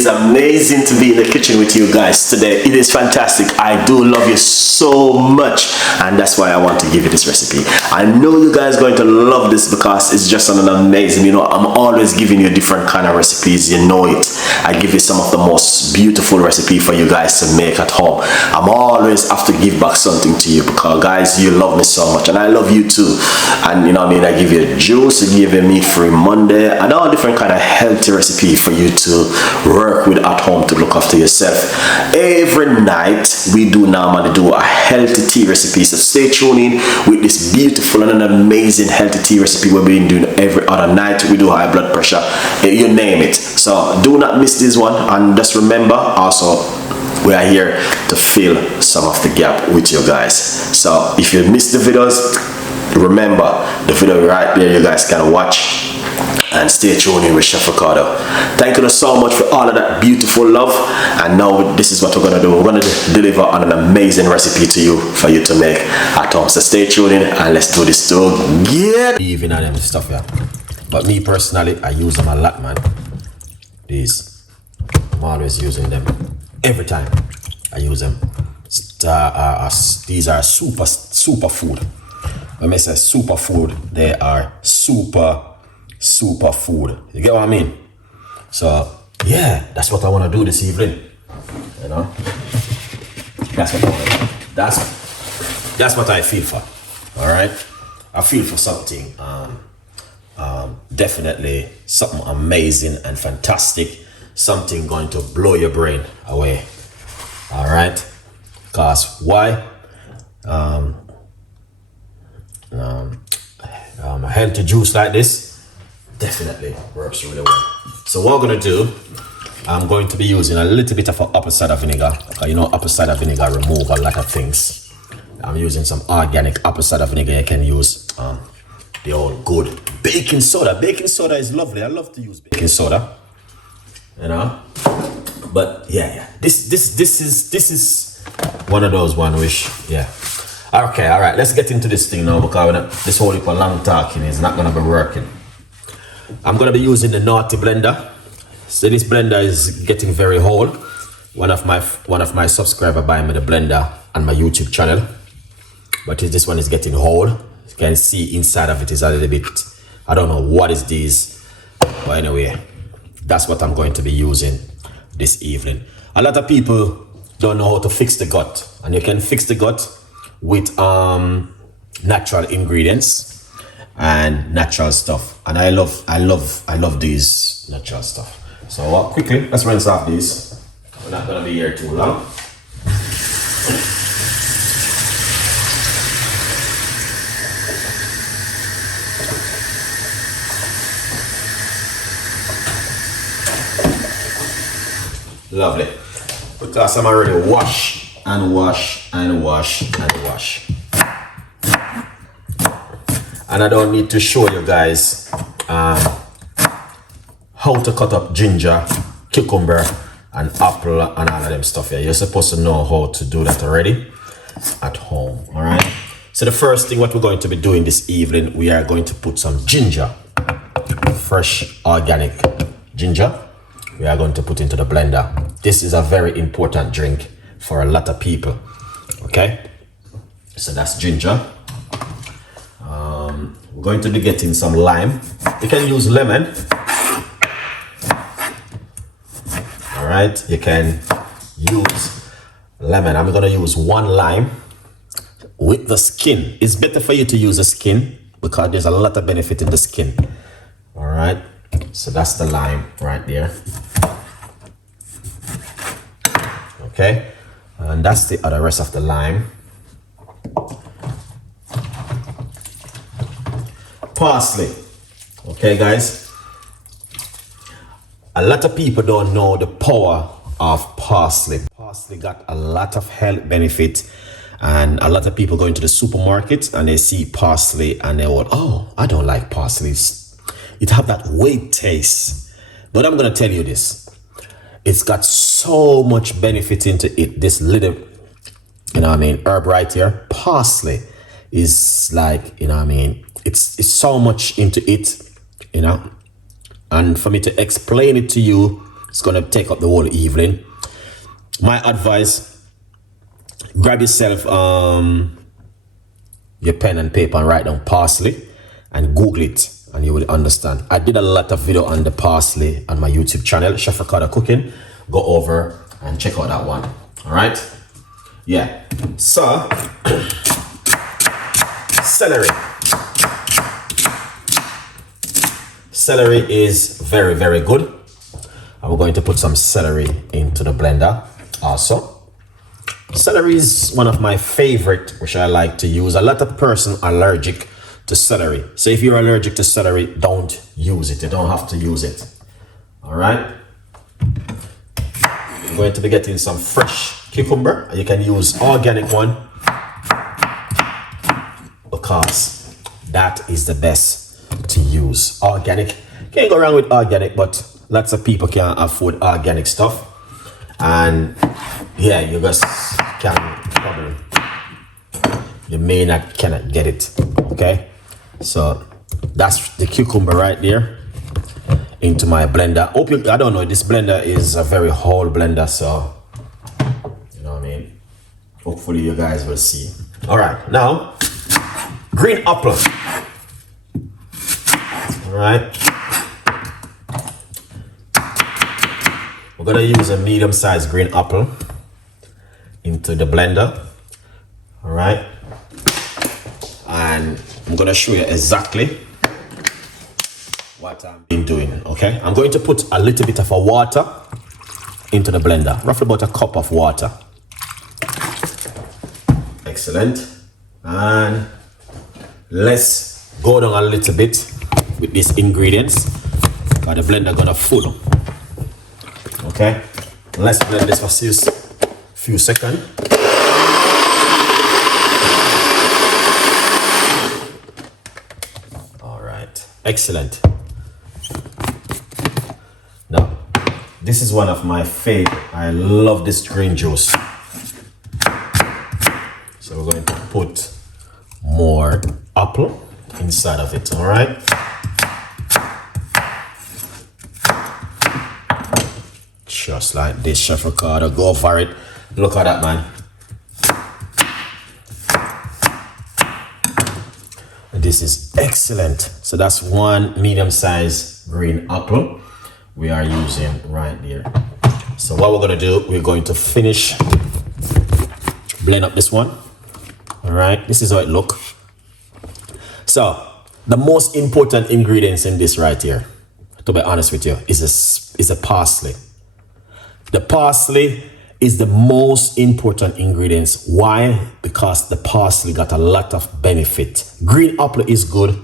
is amazing to be in the kitchen with you guys today. It is fantastic. I do love you so much, and that's why I want to give you this recipe. I know you guys are going to love this because it's just an amazing, you know, I'm always giving you different kind of recipes, you know it. I give you some of the most beautiful recipe for you guys to make at home. I'm always have to give back something to you because guys, you love me so much and I love you too. And you know what I mean, I give you juice, I give you meat-free Monday, and all different kind of healthy recipe for you to work with at home to look after yourself. Every night we do normally do a healthy tea recipe, so stay tuned in with this beautiful and an amazing healthy tea recipe we've been doing every other night. We do high blood pressure, you name it. So do not miss this one, and just remember also we are here to fill some of the gap with you guys. So if you missed the videos, remember the video right there, you guys can watch, and stay tuned in with Chef Ricardo. Thank you so much for all of that beautiful love. And now this is what we're gonna do. We're gonna deliver on an amazing recipe to you for you to make at home. So stay tuned in and let's do this together. Even on them stuff, yeah. But me personally, I use them a lot, man. These, I'm always using them every time. I use them. These are super food. When I say super food, they are super food. You get what I mean? So yeah, that's what I want to do this evening. You know, that's what I want to do. That's what I feel for. All right, I feel for something definitely something amazing and fantastic, something going to blow your brain away. All right, because why? A healthy juice like this definitely works really well. So what we're gonna do, I'm going to be using a little bit of apple cider vinegar. You know, apple cider vinegar remove a lot of things. I'm using some organic apple cider vinegar. You can use the old good baking soda. Baking soda is lovely. I love to use baking soda, you know. But yeah, this is one of those one which, yeah. Okay, all right, let's get into this thing now because this whole heap of long talking is not gonna be working. I'm gonna be using the Naughty blender. So this blender is getting very whole. One of my subscribers buy me the blender on my YouTube channel, but this one is getting whole. You can see inside of it is a little bit, I don't know what is this, but anyway, that's what I'm going to be using this evening. A lot of people don't know how to fix the gut, and you can fix the gut with natural ingredients and natural stuff, and I love these natural stuff. So quickly, let's rinse off these. We're not gonna be here too long. Lovely, because I'm already wash and wash and wash and wash. And I don't need to show you guys how to cut up ginger, cucumber, and apple and all of them stuff here. You're supposed to know how to do that already at home, all right? So the first thing what we're going to be doing this evening, we are going to put some ginger, fresh organic ginger. We are going to put into the blender. This is a very important drink for a lot of people, okay? So that's ginger. We're going to be getting some lime. You can use lemon. All right, you can use lemon. I'm gonna use one lime with the skin. It's better for you to use the skin because there's a lot of benefit in the skin. All right, so that's the lime right there. Okay, and that's the other rest of the lime. Parsley. Okay, guys, a lot of people don't know the power of parsley. Parsley got a lot of health benefit, and a lot of people go into the supermarket and they see parsley and they will, oh, I don't like parsley. It have that weight taste. But I'm gonna tell you this, it's got so much benefit into it. This little, you know what I mean, herb right here, parsley, is like, you know what I mean, it's so much into it, you know. And for me to explain it to you It's gonna take up the whole evening. My advice, grab yourself your pen and paper and write down parsley and Google it and you will understand. I did a lot of video on the parsley on my YouTube channel, Chef Ricardo Cooking. Go over and check out that one. All right. Yeah. So, celery. Celery is very, very good. And we're going to put some celery into the blender also. Celery is one of my favorite, which I like to use. A lot of persons are allergic to celery. So if you're allergic to celery, don't use it. You don't have to use it. All right. I'm going to be getting some fresh cucumber. You can use organic one because that is the best to use. Organic. Can't go wrong with organic, but lots of people can't afford organic stuff. And yeah, you just can probably, you may not cannot get it. Okay, so that's the cucumber right there into my blender. I don't know, this blender is a very whole blender, so you know what I mean. Hopefully you guys will see. All right, now green apple. All right, we're gonna use a medium-sized green apple into the blender. All right, and I'm gonna show you exactly what I've been doing. Okay, I'm going to put a little bit of a water into the blender, roughly about a cup of water. Excellent. And let's go down a little bit with these ingredients because the blender gonna full. Okay, let's blend this for few seconds. All right, excellent. Now, this is one of my favorite. I love this green juice. So we're going to put more apple inside of it, all right? Just like this, Chef Ricardo, go for it. Look at that, man. This is excellent. So that's one medium-sized green apple we are using right there. So what we're gonna do, we're going to finish blend up this one. All right, this is how it look. So the most important ingredients in this right here, to be honest with you, is the parsley. The parsley is the most important ingredients. Why? Because the parsley got a lot of benefit. Green apple is good.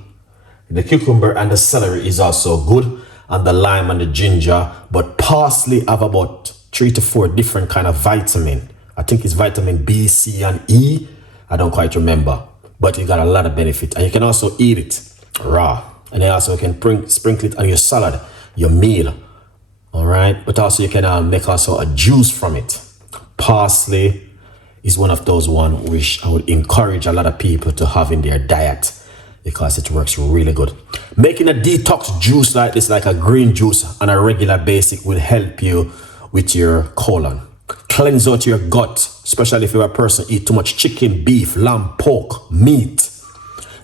The cucumber and the celery is also good. And the lime and the ginger. But parsley have about 3 to 4 different kind of vitamin. I think it's vitamin B, C, and E. I don't quite remember. But it got a lot of benefit. And you can also eat it raw. And then also you can sprinkle it on your salad, your meal. All right. But also you can make also a juice from it. Parsley is one of those one which I would encourage a lot of people to have in their diet because it works really good. Making a detox juice like this, like a green juice on a regular basis, will help you with your colon. Cleanse out your gut, especially if you're a person eat too much chicken, beef, lamb, pork, meat.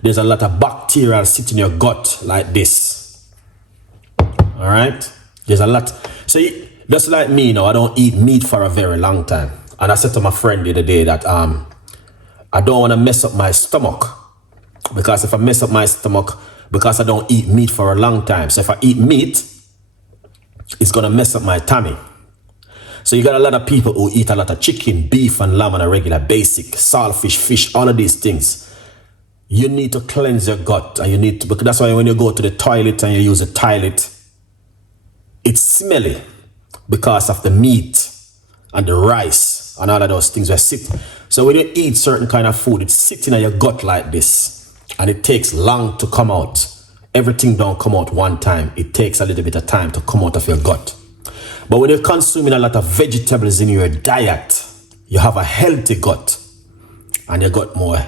There's a lot of bacteria sitting in your gut like this. All right. There's a lot. So just like me now, I don't eat meat for a very long time. And I said to my friend the other day that I don't want to mess up my stomach. Because if I mess up my stomach, because I don't eat meat for a long time. So if I eat meat, it's going to mess up my tummy. So you got a lot of people who eat a lot of chicken, beef, and lamb on a regular basic, saltfish, fish, all of these things. You need to cleanse your gut. And you need to, because that's why when you go to the toilet and you use a toilet, it's smelly because of the meat and the rice and all of those things that sit. So when you eat certain kind of food, it's sitting in your gut like this. And it takes long to come out. Everything don't come out one time. It takes a little bit of time to come out of your gut. But when you're consuming a lot of vegetables in your diet, you have a healthy gut. And your gut more,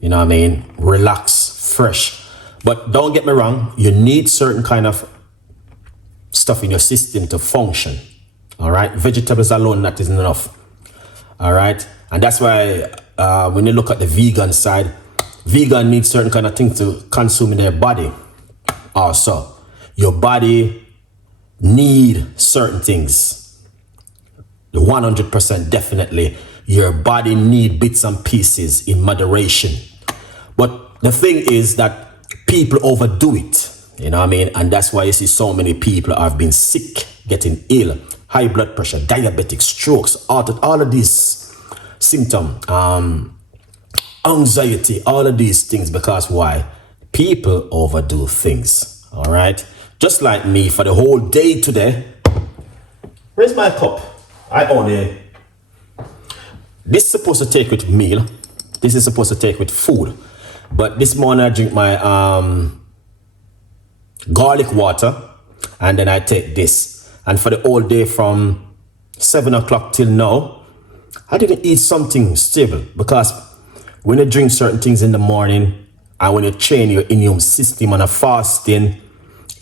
you know what I mean, relaxed, fresh. But don't get me wrong, you need certain kind of stuff in your system to function. All right, vegetables alone, that isn't enough. All right, and that's why when you look at the vegan side, vegan needs certain kind of things to consume in their body. Also, your body need certain things. 100% definitely, your body need bits and pieces in moderation. But the thing is that people overdo it. You know what I mean? And that's why you see so many people have been sick, getting ill, high blood pressure, diabetic, strokes, all of these symptoms, anxiety, all of these things. Because why? People overdo things. All right? Just like me, for the whole day today. Where's my cup? This is supposed to take with meal. This is supposed to take with food. But this morning I drink my garlic water, and then I take this. And for the whole day from 7 o'clock till now, I didn't eat something stable, because when you drink certain things in the morning and when you train your immune system on a fasting,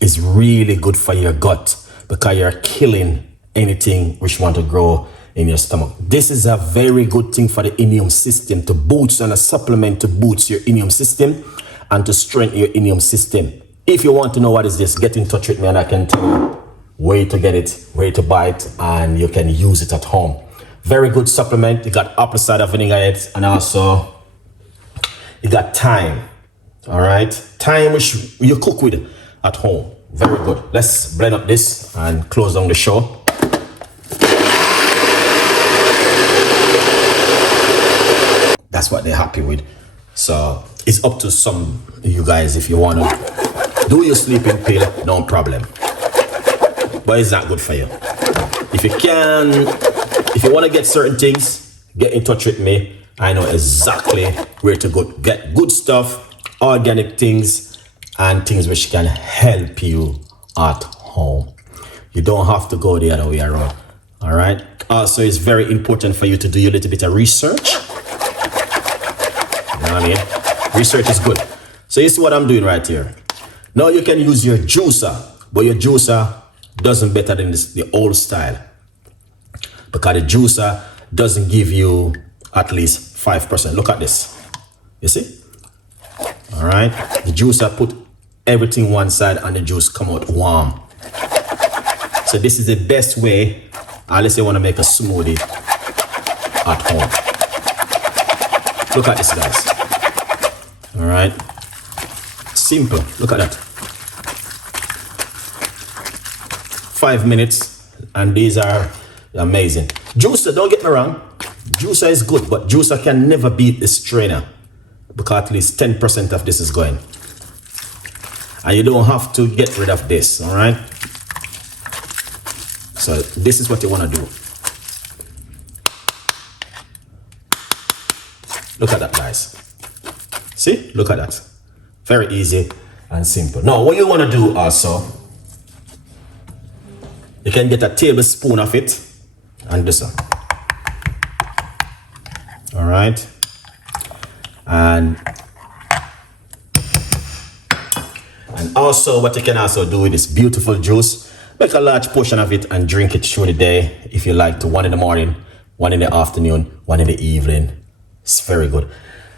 it's really good for your gut, because you're killing anything which want to grow in your stomach. This is a very good thing for the immune system, to boost, and a supplement to boost your immune system and to strengthen your immune system. If you want to know what is this, get in touch with me and I can tell you where to get it, where to buy it, and you can use it at home. Very good supplement. You got apple cider vinegar in it, and also you got thyme. All right, thyme which you cook with at home. Very good. Let's blend up this and close down the show. That's what they're happy with. So it's up to some of you guys. If you want to do your sleeping pill, no problem. But it's not good for you. If you want to get certain things, get in touch with me. I know exactly where to go. Get good stuff, organic things, and things which can help you at home. You don't have to go the other way around. All right. Also, it's very important for you to do a little bit of research. You know what I mean? Research is good. So you see what I'm doing right here. Now you can use your juicer, but your juicer doesn't better than the old style, because the juicer doesn't give you at least 5%. Look at this. You see? All right. The juicer put everything one side and the juice come out warm. So this is the best way, unless you want to make a smoothie at home. Look at this, guys. All right. Simple. Look at that. 5 minutes, and these are amazing. Juicer, don't get me wrong. Juicer is good, but juicer can never beat the strainer, because at least 10% of this is going. And you don't have to get rid of this, all right? So this is what you want to do. Look at that, guys. See? Look at that. Very easy and simple. Now, what you want to do also, you can get a tablespoon of it and this one. All right. And also what you can also do with this beautiful juice, make a large portion of it and drink it through the day. If you like to, 1 in the morning, 1 in the afternoon, 1 in the evening. It's very good.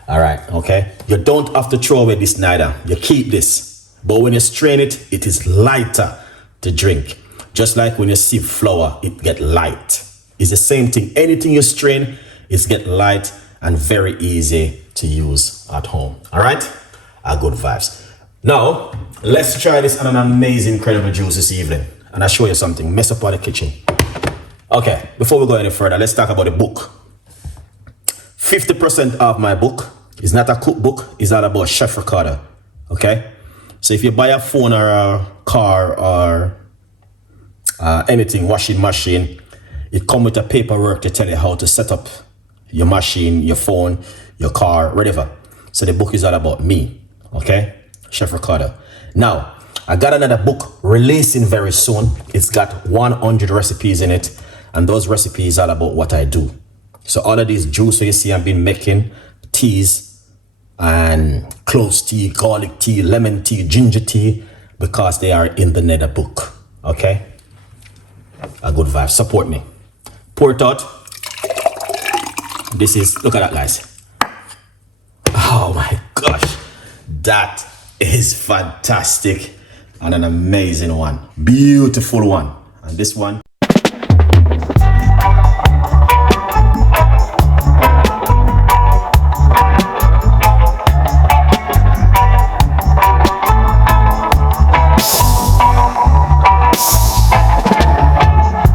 All right. Okay. You don't have to throw away this neither. You keep this. But when you strain it, it is lighter to drink. Just like when you sieve flour, it get light. It's the same thing. Anything you strain, it's get light and very easy to use at home. All right? Good vibes. Now, let's try this on an amazing, incredible juice this evening. And I'll show you something. Mess up all the kitchen. Okay, before we go any further, let's talk about the book. 50% of my book is not a cookbook. It's all about Chef Ricardo. Okay? So if you buy a phone or a car or anything, washing machine, it comes with a paperwork to tell you how to set up your machine, your phone, your car, whatever. So the book is all about me, okay? Chef Ricardo. Now, I got another book releasing very soon. It's got 100 recipes in it, and those recipes are about what I do. So all of these juices you see I've been making, teas and clove tea, garlic tea, lemon tea, ginger tea, because they are in the nether book, okay? a good vibe. Support me. Pour it out. This is, look at that, guys. Oh my gosh, that is fantastic and an amazing one. Beautiful one. And this one.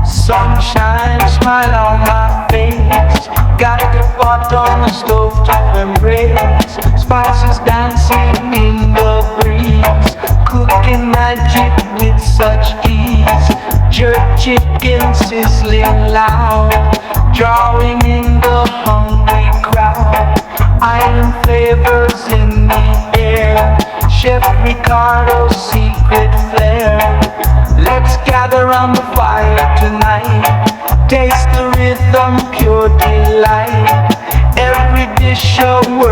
Sunshine, smile on my face. Got the pot on the stove to embrace. Spices dancing in the breeze. Cooking magic with such ease. Jerk chicken sizzling loud. Drawing in the hungry crowd. Island flavors in the air. Chef Ricardo's secret flair. Let's gather around the fire tonight. Taste the rhythm, pure delight. Every dish a word.